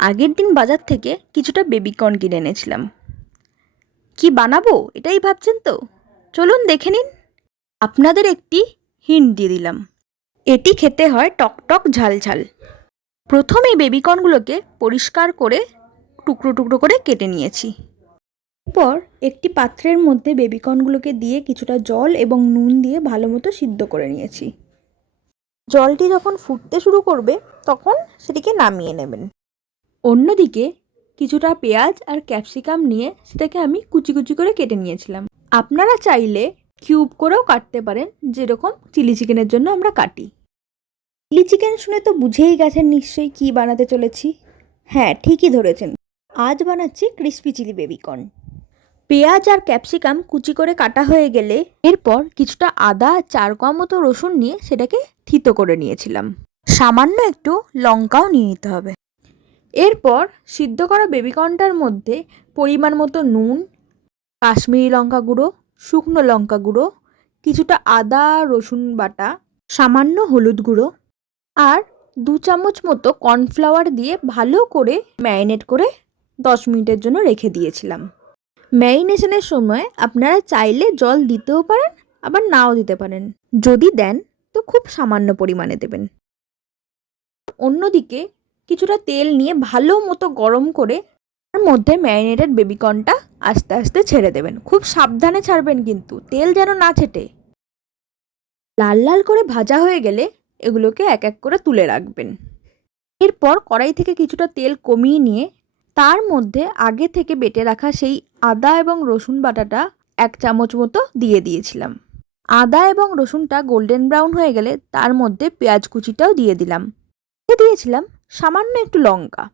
আগের দিন বাজার থেকে কিছুটা বেবিকর্ন কিনে এনেছিলাম। কি বানাবো এটাই ভাবছেন তো? চলুন দেখে নিন। আপনাদের একটি হিন্ট দিয়ে দিলাম, এটি খেতে হয় টক টক ঝাল ঝাল। প্রথমে বেবিকর্নগুলোকে পরিষ্কার করে টুকরো টুকরো করে কেটে নিয়েছি। এরপর একটি পাত্রের মধ্যে বেবিকর্নগুলোকে দিয়ে কিছুটা জল এবং নুন দিয়ে ভালো মতো সিদ্ধ করে নিয়েছি। জলটি যখন ফুটতে শুরু করবে তখন সেটিকে নামিয়ে নেবেন। অন্যদিকে কিছুটা পেঁয়াজ আর ক্যাপসিকাম নিয়ে সেটাকে আমি কুচি কুচি করে কেটে নিয়েছিলাম। আপনারা চাইলে কিউব করেও কাটতে পারেন, যেরকম চিলি চিকেনের জন্য আমরা কাটি। চিলি চিকেন শুনে তো বুঝেই গেছেন নিশ্চয়ই কী বানাতে চলেছি। হ্যাঁ, ঠিকই ধরেছেন, আজ বানাচ্ছি ক্রিসপি চিলি বেবিকর্ন। পেঁয়াজ আর ক্যাপসিকাম কুচি করে কাটা হয়ে গেলে এরপর কিছুটা আদা, 4 কোয়া মতো রসুন নিয়ে সেটাকে থিতো করে নিয়েছিলাম। সামান্য একটু লঙ্কাও নিয়ে নিতে হবে। এরপর সিদ্ধ করা বেবিকর্নটার মধ্যে পরিমাণ মতো নুন, কাশ্মীরি লঙ্কা গুঁড়ো, শুকনো লঙ্কা গুঁড়ো, কিছুটা আদা রসুন বাটা, সামান্য হলুদ গুঁড়ো আর 2 চামচ মতো কর্নফ্লাওয়ার দিয়ে ভালো করে ম্যারিনেট করে 10 মিনিটের জন্য রেখে দিয়েছিলাম। ম্যারিনেশনের সময় আপনারা চাইলে জল দিতেও পারেন, আবার নাও দিতে পারেন। যদি দেন তো খুব সামান্য পরিমাণে দেবেন। অন্যদিকে কিছুটা তেল নিয়ে ভালো মতো গরম করে তার মধ্যে ম্যারিনেটেড বেবিকর্নটা আস্তে আস্তে ছেড়ে দেবেন। খুব সাবধানে ছাড়বেন কিন্তু, তেল যেন না ছেটে। লাল লাল করে ভাজা হয়ে গেলে এগুলোকে এক এক করে তুলে রাখবেন। এরপর কড়াই থেকে কিছুটা তেল কমিয়ে নিয়ে তার মধ্যে আগে থেকে বেটে রাখা সেই আদা এবং রসুন বাটাটা 1 চামচ মতো দিয়ে দিয়েছিলাম। আদা এবং রসুনটা গোল্ডেন ব্রাউন হয়ে গেলে তার মধ্যে পেঁয়াজ কুচিটাও দিয়ে দিয়েছিলাম সামান্য একটু লঙ্কা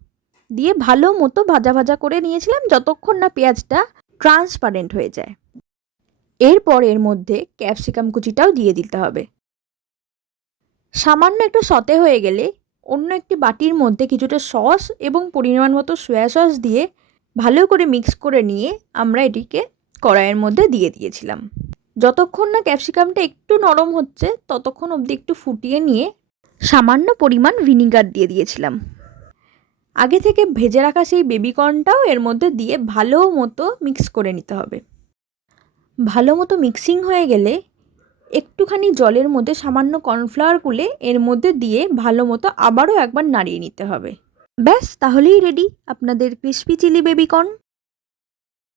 দিয়ে ভালো মতো ভাজা ভাজা করে নিয়েছিলাম যতক্ষণ না পেঁয়াজটা ট্রান্সপারেন্ট হয়ে যায়। এরপর এর মধ্যে ক্যাপসিকাম কুচিটাও দিয়ে দিতে হবে। সামান্য একটু সতে হয়ে গেলে অন্য একটি বাটির মধ্যে কিছুটা সস এবং পরিমাণ মতো সয়া সস দিয়ে ভালো করে মিক্স করে নিয়ে আমরা এটিকে কড়াইয়ের মধ্যে দিয়ে দিয়েছিলাম। যতক্ষণ না ক্যাপসিকামটা একটু নরম হচ্ছে ততক্ষণ অবধি একটু ফুটিয়ে নিয়ে সামান্য পরিমাণ ভিনিগার দিয়ে দিয়েছিলাম। আগে থেকে ভেজে রাখা সেই বেবিকর্নটাও এর মধ্যে দিয়ে ভালো মতো মিক্স করে নিতে হবে। ভালো মতো মিক্সিং হয়ে গেলে একটুখানি জলের মধ্যে সামান্য কর্নফ্লাওয়ার গুলে এর মধ্যে দিয়ে ভালো মতো আবারও একবার নাড়িয়ে নিতে হবে। ব্যাস, তাহলেই রেডি আপনাদের ক্রিসপি চিলি বেবিকর্ন।